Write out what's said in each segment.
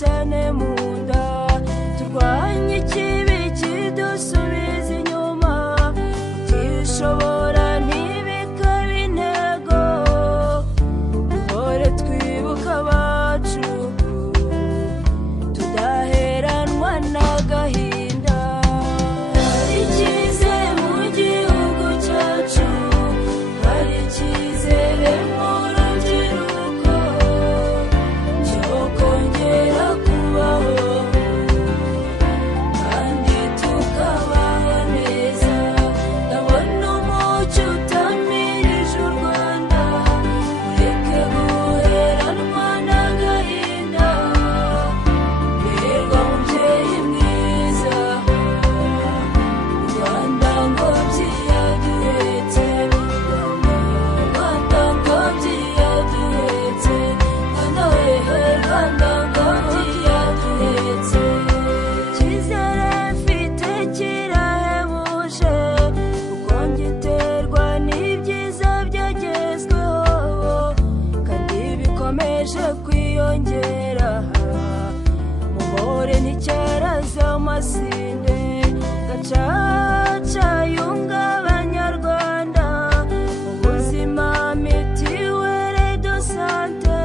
dufatane mu nda turwanye ikibi kidusubiza inyuma utishobora ntibikabe intego duhore twibuka abacu tudaheranwa n'agahinda hari icyizere mu gihugu cyacu hari icyizere mu rubyiruko cyo kongera kubaho kandi tukabaho neza ndabona umucyo utamirije u Rwanda ureke guheranwa n'agahinda berwa mubyeyi mwiza Rwanda ngobyi yaduhetse Rwanda ngobyi yaduhetse Rwanda wehe Rwanda ngobyi yaduhetse icyizere mfite kirahebuje kuko ngiterwa n'ibyiza byagezweho kandi bikomeje kwiyongera muhore nticyaraza amasinde gacaca yunga abanyarwanda ubuzima mitiwere do sante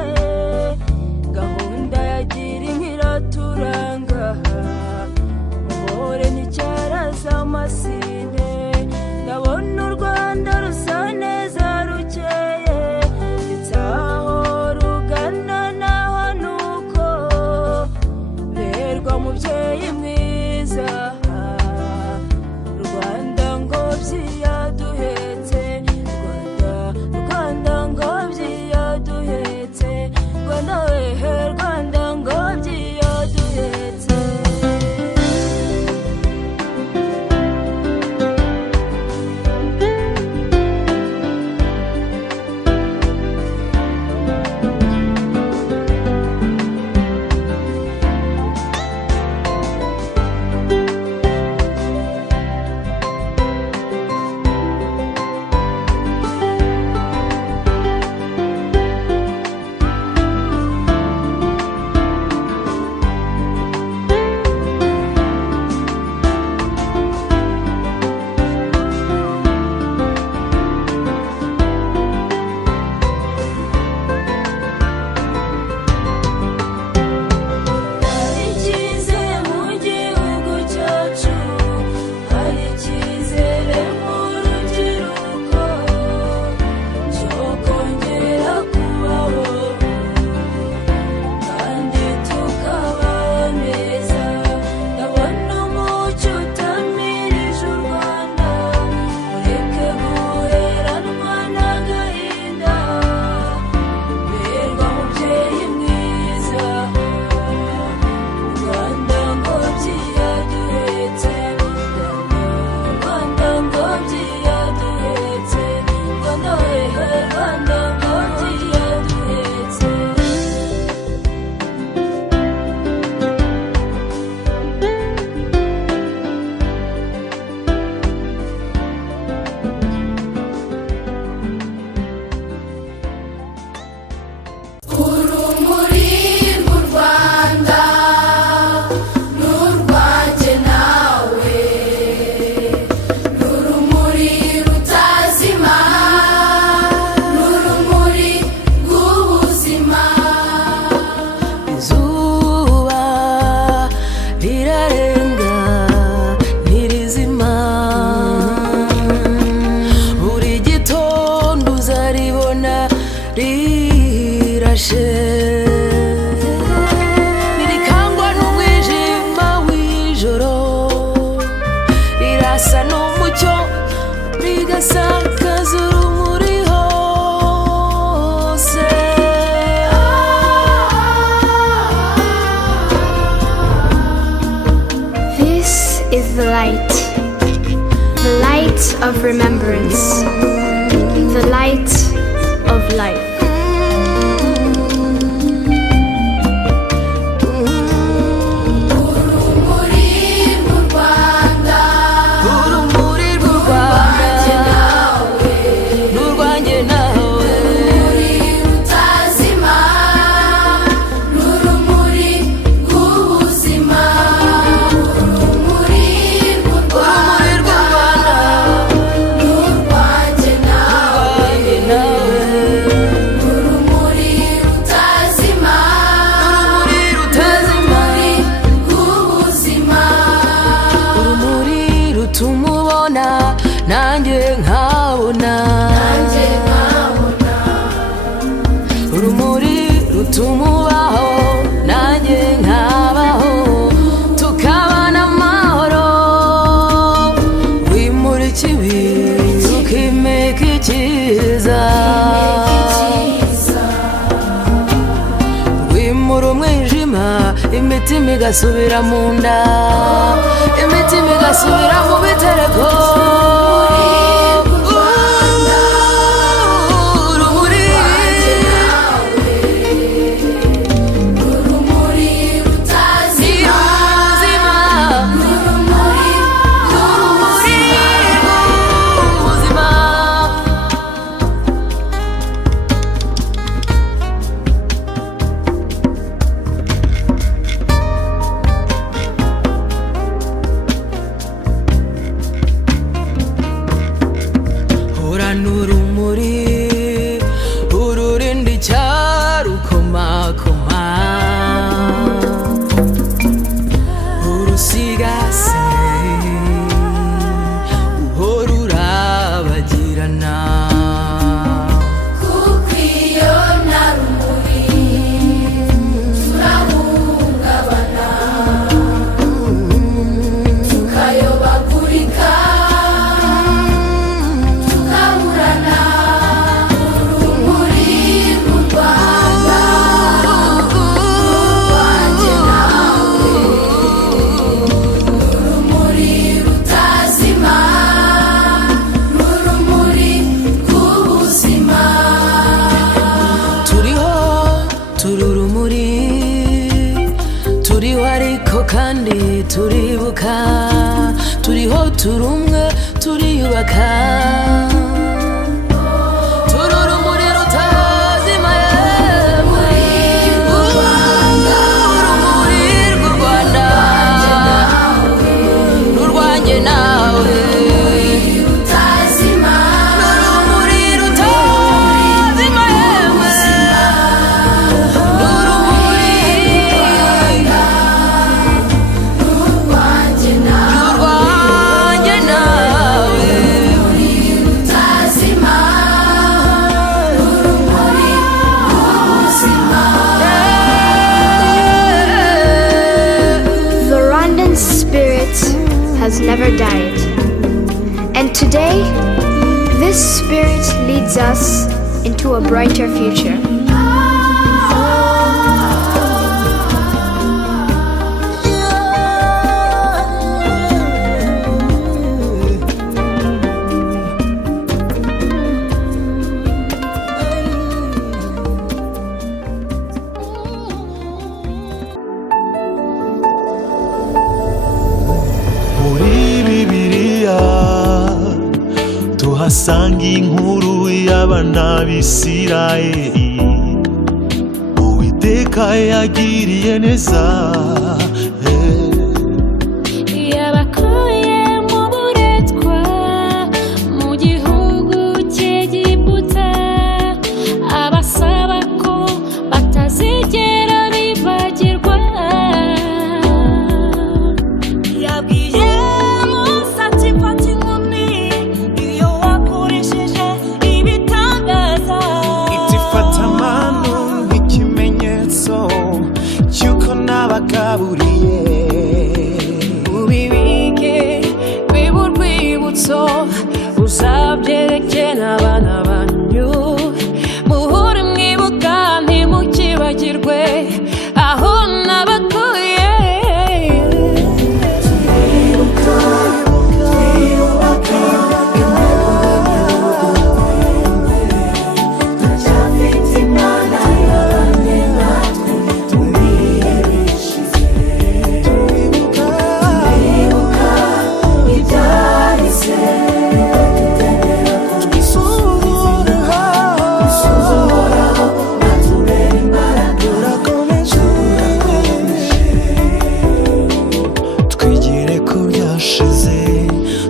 gahunda ya gira inka iraturanga muhore nticyaraza amasinde ndabona u Rwanda rusa neza rukeye ndetse aho rugana naho nuko berwa mubyeyi mwiza Rwanda ngobyi yaduhetse Rwanda Rwanda ngobyi yaduhetse Rwanda wehe Rwanda ngobyi yaduhetse hari icyizere mu gihugu cyacu hari icyizere mu rubyiruko cyo kongera kubaho kandi tukabaho neza ndabona umucyo utamirije u Rwanda ureke guheranwa n'agahinda berwa mubyeyi mwiza Rwanda ngobyi yaduhetse Rwanda ngobyi yaduhetse Rwanda wehe Rwanda ngobyi yaduhetse urumuri rw'u Rwanda n'urwanjye nawe n'urumuri rutazima n'urumuri rw'ubuzima izuba rirarenga ntirizima buri gitondo uzaribona rirashe ntirikangwa n'umwijima w'ijoro rirasa n'umucyo rigasakaza urumuri hose This is the light of remembrance, the light of life. Urumuri nanjye nkabona urumuri rutuma ubaho nanjye nkabaho tukabana amahoro wimura ikibi ukimeka icyiza wimura umwijima imitima igasubira mu nda imitima igasubira mu bitereko n'urumuri ururinda icyarukomakoma urusigasire uhora urabagirana kuko iyo nta rumuri turahungabana tukayobagurika turiho ariko kandi turibuka turiho turumwe turiyubaka turi urumuri rutazima urumuri rw'u Rwanda n'urwanjye nawe has never died. And today, this spirit leads us into a brighter future. tuhasanga inkuru y'abana b'Isirayeli Uwiteka yagiriye neza yabakuye mu buretwa mu gihugu cy'Egiputa abasaba ko batazigera bibagirwa yabwiye Musa ati fata inkoni iyo wakoresheje ibitangaza iti fata amano nk'ikimenyetso cy'uko nabagaburiye ubibike bibe urwibutso uzabyereke n'abana banyu muhore mwibuka ntimukibagirwe aho nabakuye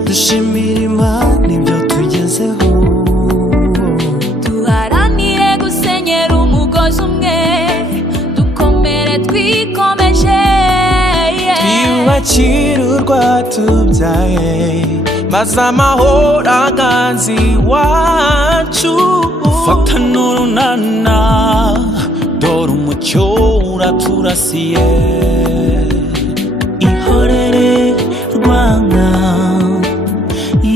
dushimira Imana ibyo tugezeho duharanire gusenyera umugozi umwe dukomere twikomeje twiyubakire urwatubyaye maze amahoro aganze iwacu. fata n'urunana dore umucyo uraturasiye. ihorere Rwanda,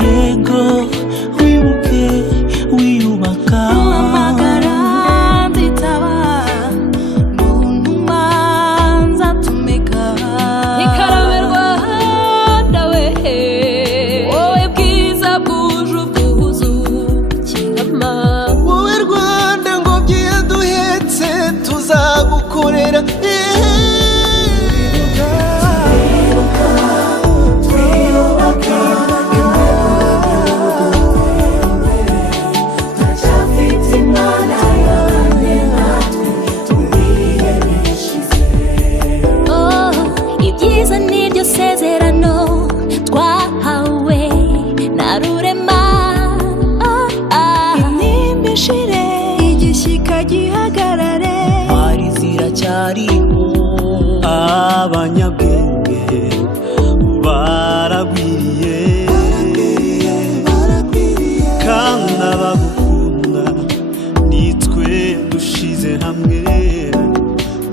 yego wibuke wiyubaka. Uhamagara nditaba, nuntuma nzatumika. Ikarabe Rwanda we, wowe bwiza bwuje ubwuzu kingama. wowe Rwanda ngobyi yaduhetse tuzagukorera. Oh, ibyiza niryo sezerano twahawe na Rurema. Intimba ishire, igishyika gihagarare. hari ziracyariho, abanyabwenge baragwiriye, kandi abagukunda nitwe dushize hamwe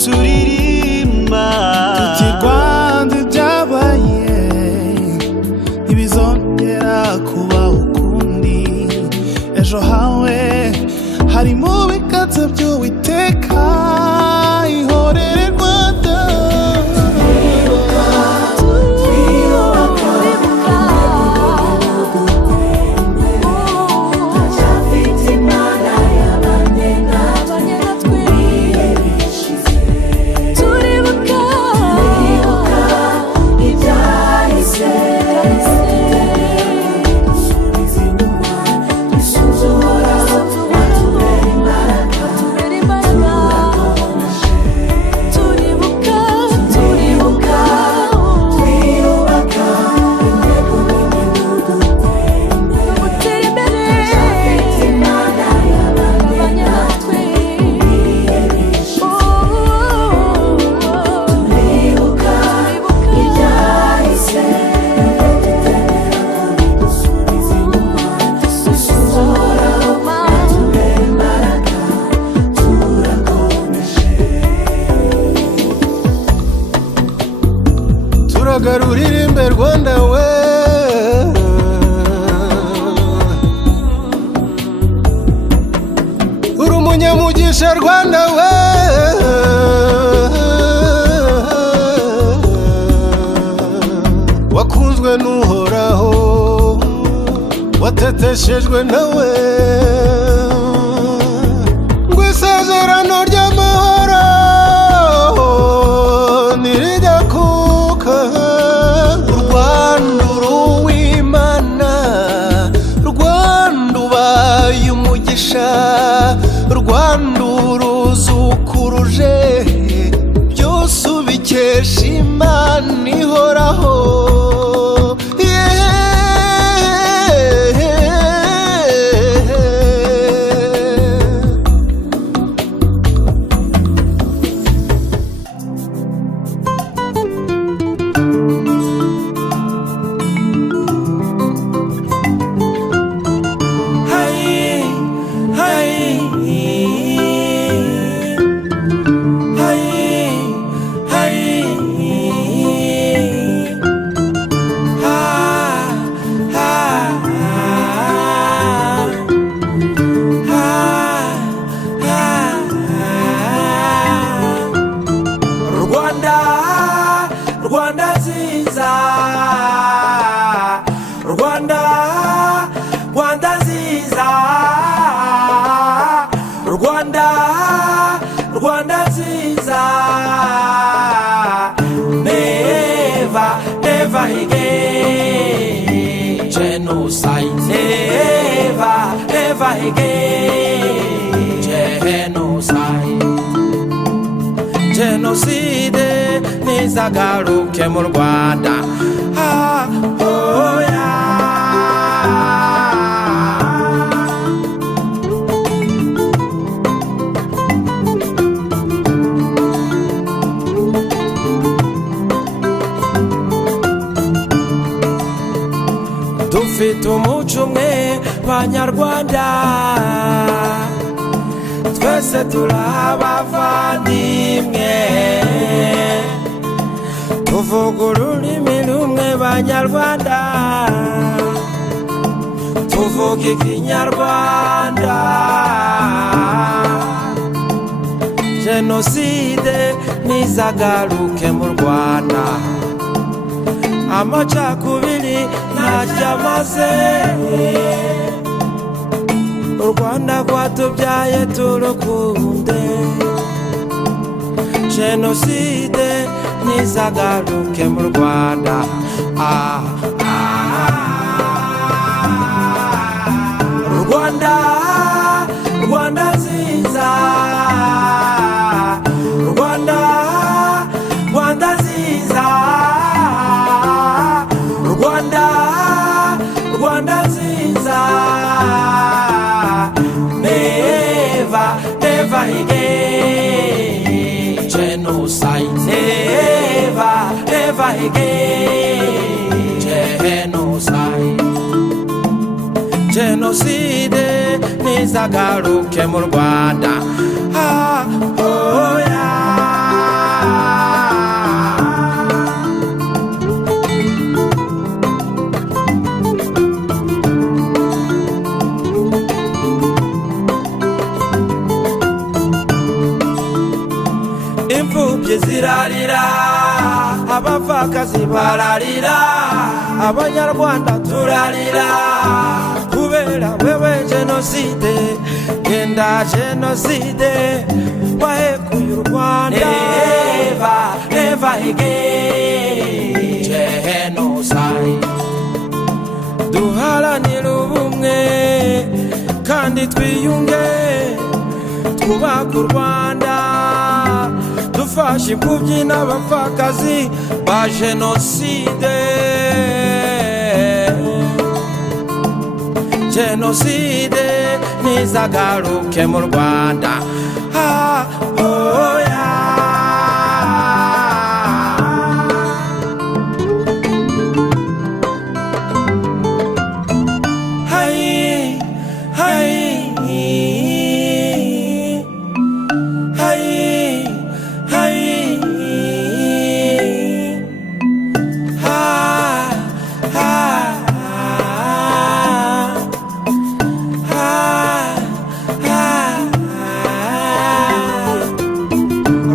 turirimba. tuti Rwanda ibyabaye ntibizongera kubaho ukundi. ejo hawe hari mu biganza by'Uwiteka. ihorere Rwanda. turagarurirembe Rwanda we, uri umunyamugisha Rwanda we. wakunzwe n'Uhoraho, wateteshejwe nawe. ngo isezerano ry'amahoro nirijya kuka. Rwanda uri uw'Imana, Rwanda ubaye umugisha, Rwanda uruzukuruje, byose ubikesha Imana ihoraho. Rwanda nziza, Rwanda, Rwanda nziza, Rwanda, Rwanda nziza. Never, never again genocide. Never, never again genocide. Genocide nizagaruke mu Rwanda. Oh yeah. Banyarwanda twese turabavandimwe tuvuga ururimi rumwe Banyarwanda tuvuga ikinyarwanda Jenoside nizagaruke mu Rwanda amacakubiri ntacyo amaze u Rwanda rwatubyaye turukunde Jenoside nizagaruke mu Rwanda Rwanda Rwanda nziza Rwanda Rwanda nziza Rwanda Rwanda nziza Never never again genocide never never again genocide Jenoside nizagaruke mu Rwanda oh yeah. Imfubyi zirarira abapfakazi bararira Abanyarwanda turarira kubera wewe Jenoside genda Jenoside wahekuye u Rwanda never never again genocide duharanira ubumwe kandi twiyunge twubaka u Rwanda dufashe imfubyi n'abapfakazi ba Jenoside Jenoside nizagaruke mu Rwanda oh yeah. Hey hey hey hey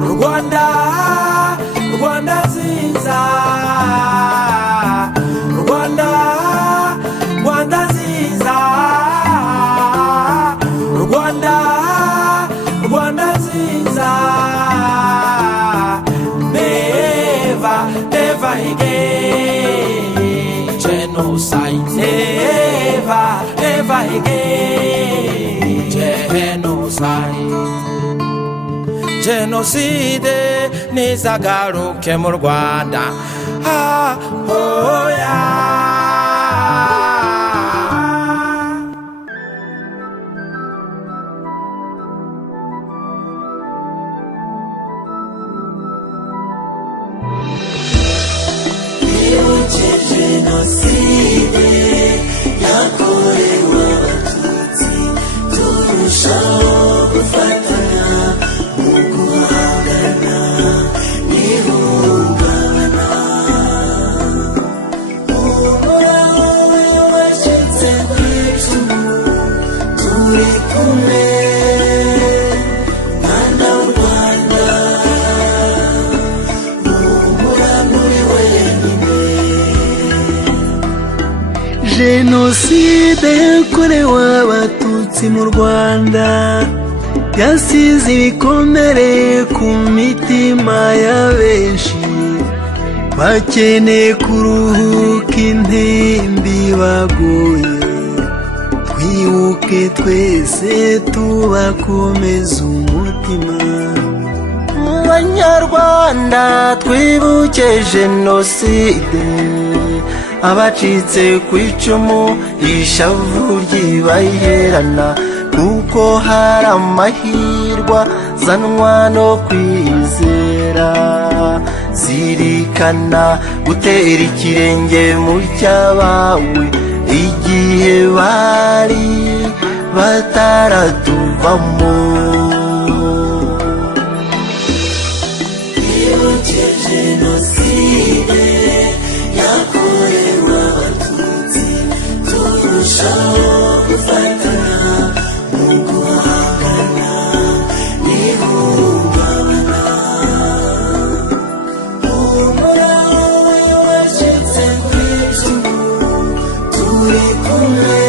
Rwanda Rwanda nziza Rwanda Rwanda nziza Rwanda Rwanda nziza never never again genocide never never again genocide Jenoside nizagaruke mu Rwanda oh yeah. Jenoside yakorewe Abatutsi turushaho gufatanya mu guhangana n'ihungabana umuraba washitse ku icumu turi kumwe mwana w'u Rwanda muri wenyine Jenoside yakorewe Abatutsi mu Rwanda yasize ibikomere ku mitima ya benshi bakeneye kuruhuka intimbi bagoye twibuke twese tubakomeza umutima Banyarwanda twibuke Jenoside abacitse ku icumu ishavu ryibaherana kuko hari amahirwa zanwa no kwizera zirikana gutera ikirenge mu cyabawe igihe bari itaratuvamo. Twibuke jenoside yakorewe abatutsi, turushaho gufatanya mu guhangana n'ihungabana. Humura wowe wacitse ku icumu, turi kumwe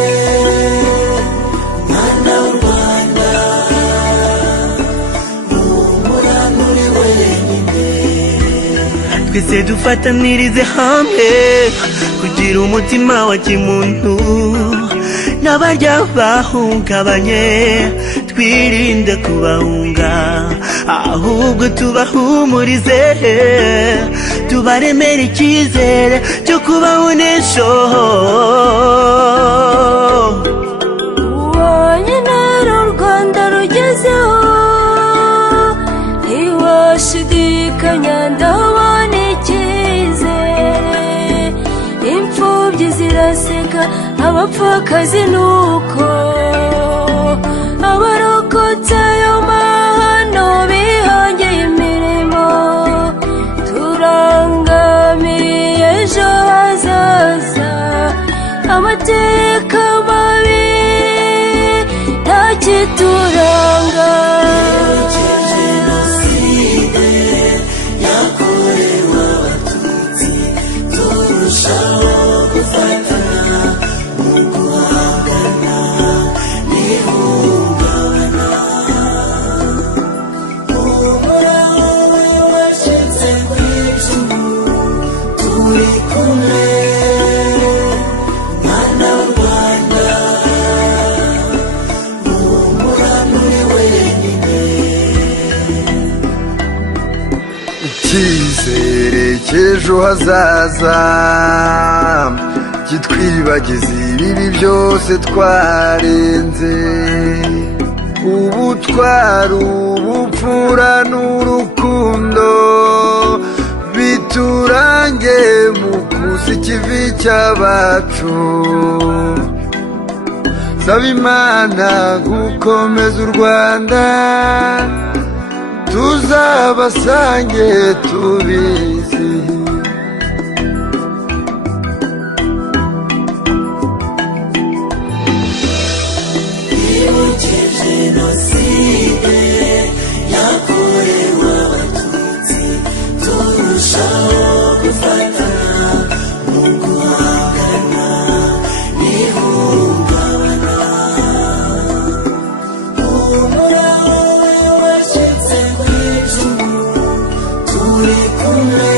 mwana w'u Rwanda. Humura nturi wenyine, twese dufatanirize hamwe kugira umutima wa kimuntu. N'abarya bahungabanye twirinde kubahunga, ahubwo tubahumurize, tubaremere icyizere cyo kubaho n'ejo. wonyine u Rwanda rugezeho, ntiwashidikanya ndabona icyizere. Imfubyi ziraseka, abapfakazi nuko, abarokotse ayo mahano bihongeye imirimo. Turangamiye ejo hazaza, amateka mabi ntakituranga. Jenoside yakorewe abatutsi, turushaho gufatanya mu guhangana n'ihungabana. Humura wowe wacitse ku icumu, turi kumwe mwana w'u Rwanda. Humura nturi wenyine. icyizere cy'ejo hazaza kitwibagiza ibibi byose twarenze. Ubutwari, ubupfura n'urukundo biturange mu kusa ikivi cy'abacu. Saba Imana gukomeza u Rwanda, tuzabasange tubizi. Twibuke jenoside yakorewe abatutsi, turushaho gufatanya mu guhangana n'ihungabana. Humura wowe wacitse ku icumu, turi kumwe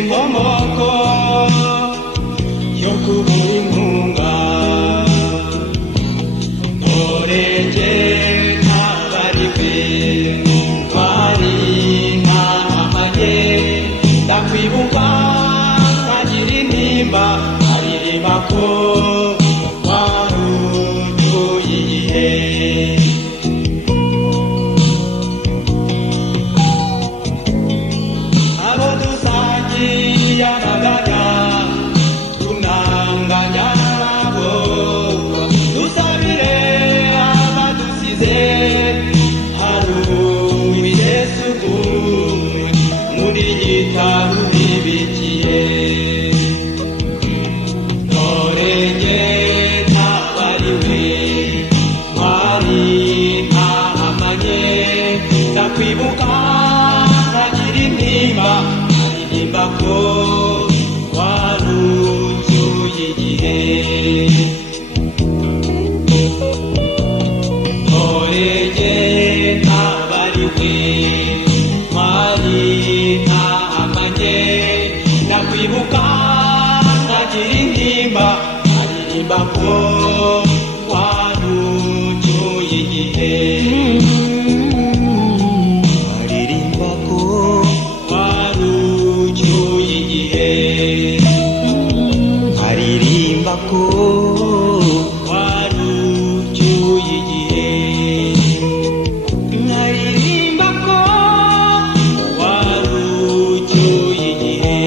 inkomoko yo kubura inkunga ntoreke ntabariwe bari ntahamanye ndakwibuka nkagira intimba aririmba ko warutuye igihe abo dusangiye amagara tunanganya nabo dusabire abadusize haruwe Yesu muri gitabo bibikiye ntorenge ntabariwe mwari ntahamanye ndakwibuka nkagira intimba aririmba ko warutuye igihe ntorenge ntabariwe mwari ntahamanye ndakwibuka nkagira intimba aririmba ko warutuye igihe aririmba ko warutuye igihe aririmba ko warutuye igihe aririmba ko warutuye igihe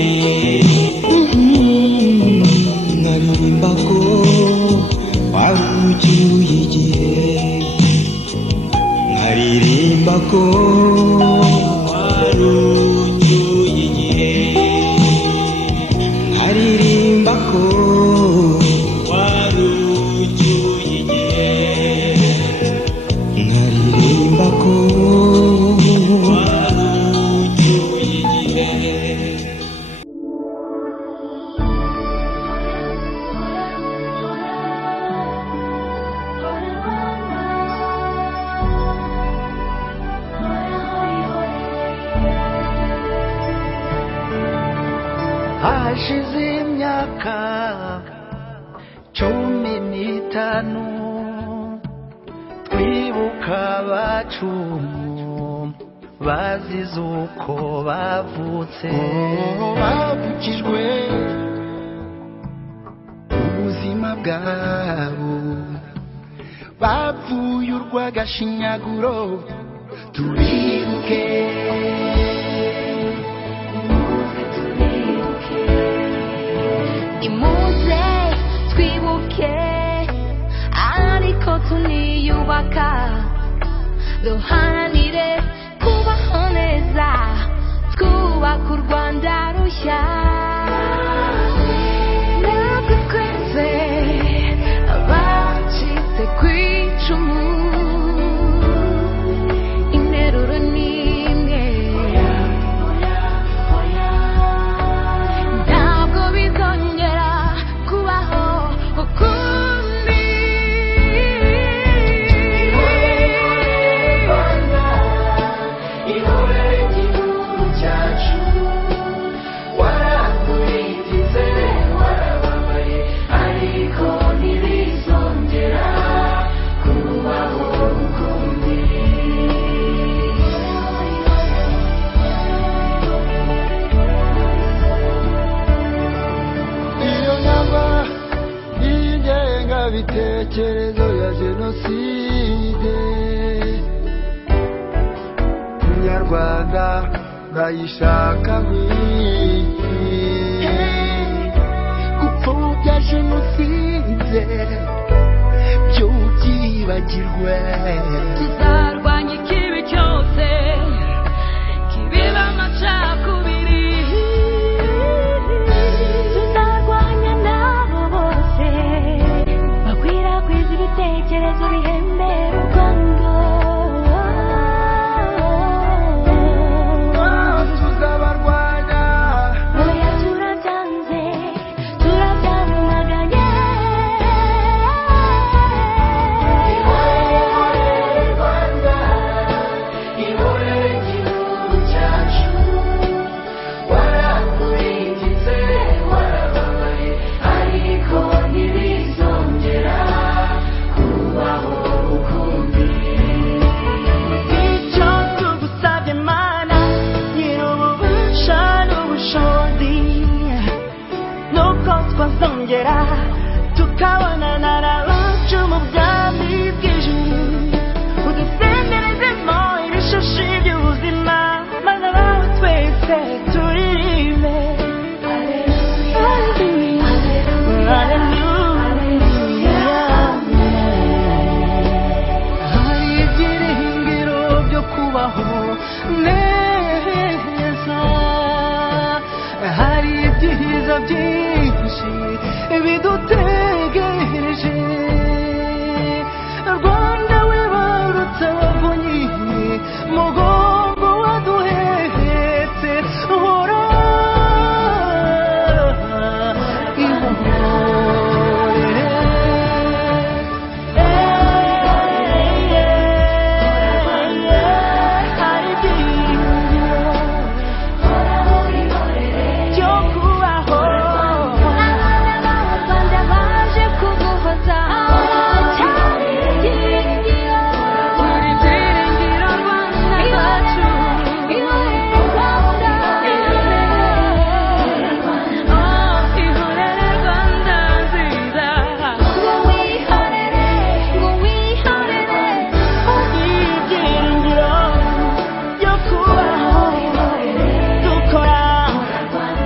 aririmba ko warutuye igihe aririmba ko warutuye igihe aririmba ko warutuye igihe aririmba ko warutuye igihe hashize imyaka 15 twibuka abacu bazize uko bavutse bavukijwe ubuzima bwabo bapfuye urw'agashinyaguro turibuke nimuze twibuke ariko tuniyubaka duharanire kubaho neza twubaka u Rwanda rushya natwe twese abacitse ku icumu interuro ni imwe ntabwo bizongera kubaho ukundi iyo nyama y'ingengabitekerezo ya jenoside munyarwanda ndayishaka nk'iki gupfobya jenoside byo byibagirwe tuzarwanya ikibi cyose kibiba amacakubiri tuzarwanya n'abo bose bakwirakwiza ibitekerezo bihembera urwango tuzabarwanya oya turabyanze turabyamaganye Rwanda kubaho neza. Hari ibyiza byinshi bidutegereje. Rwanda wibarutse abavunyi, mugongo waduhetse, hora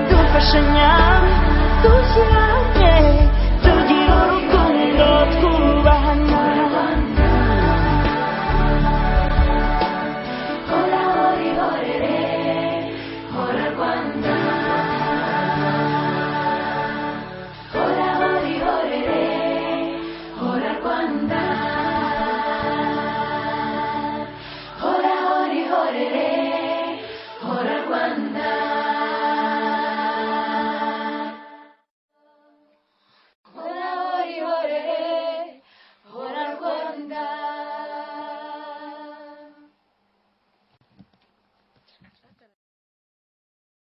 dufashanya